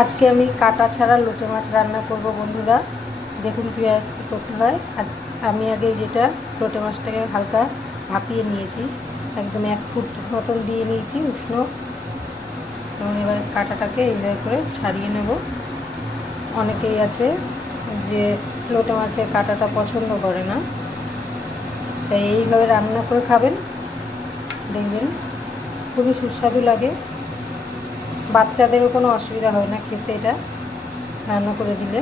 আজকে আমি কাটা ছাড়া লোটে মাছ রান্না করব, বন্ধুরা। দেখুন কীভাবে কী করতে হয়। আজ আমি আগে যেটা লোটে মাছটাকে হালকা ভাপিয়ে নিয়েছি, একদম এক ফুট মতন দিয়ে নিয়েছি উষ্ণ। এবং এবার কাটাটাকে এইভাবে করে ছাড়িয়ে নেব। অনেকেই আছে যে লোটে মাছের কাটাটা পছন্দ করে না, তাই এইভাবে রান্না করে খাবেন। দেখবেন খুবই সুস্বাদু লাগে। বাচ্চাদেরও কোনো অসুবিধা হয় না খেতে এটা। রান্না করে দিলে।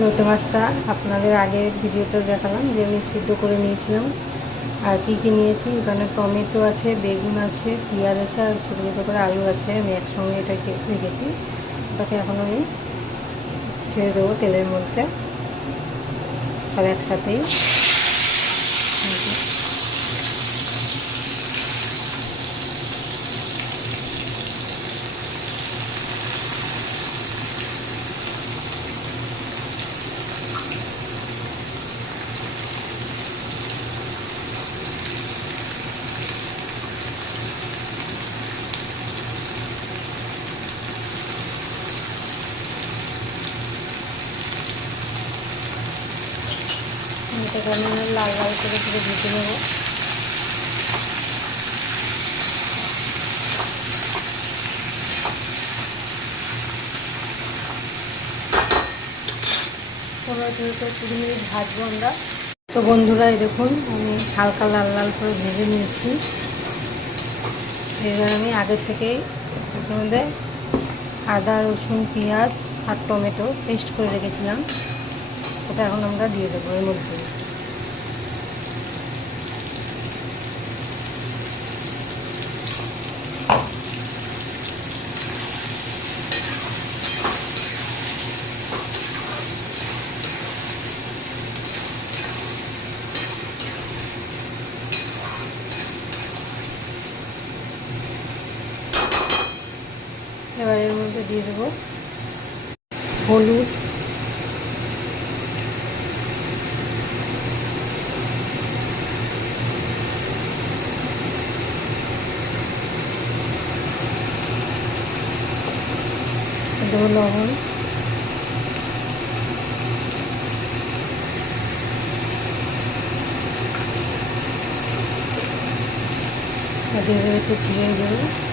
লোটে মাছটা আপনাদের আগে ভিডিওতে দেখালাম যে আমি সিদ্ধ করে নিয়েছিলাম। আর কি কি নিয়েছি? এখানে টমেটো আছে, বেগুন আছে, পেঁয়াজ আছে আর ছোটো ছোটো করে আলু আছে। আমি একসঙ্গে এটাকে রেখেছি। ওটাকে এখন আমি ছেড়ে দেবো তেলের মধ্যে। সব একসাথেই। এটাকে আমি লাল লাল করে করে ভেজে নেব। পনেরো থেকে কুড়ি মিনিট ভাজবো আমরা। তো বন্ধুরা দেখুন, আমি হালকা লাল লাল করে ভেজে নিয়েছি। এবার আমি আগের থেকেই মধ্যে আদা, রসুন, পেঁয়াজ আর টমেটো পেস্ট করে রেখেছিলাম। ওটা এখন আমরা দিয়ে দেবো এর মধ্যে। এবার এর মধ্যে দিয়ে দেবো হলুদ। দেবো লবণ দিয়ে দেবো একটু চিড়ে দেবো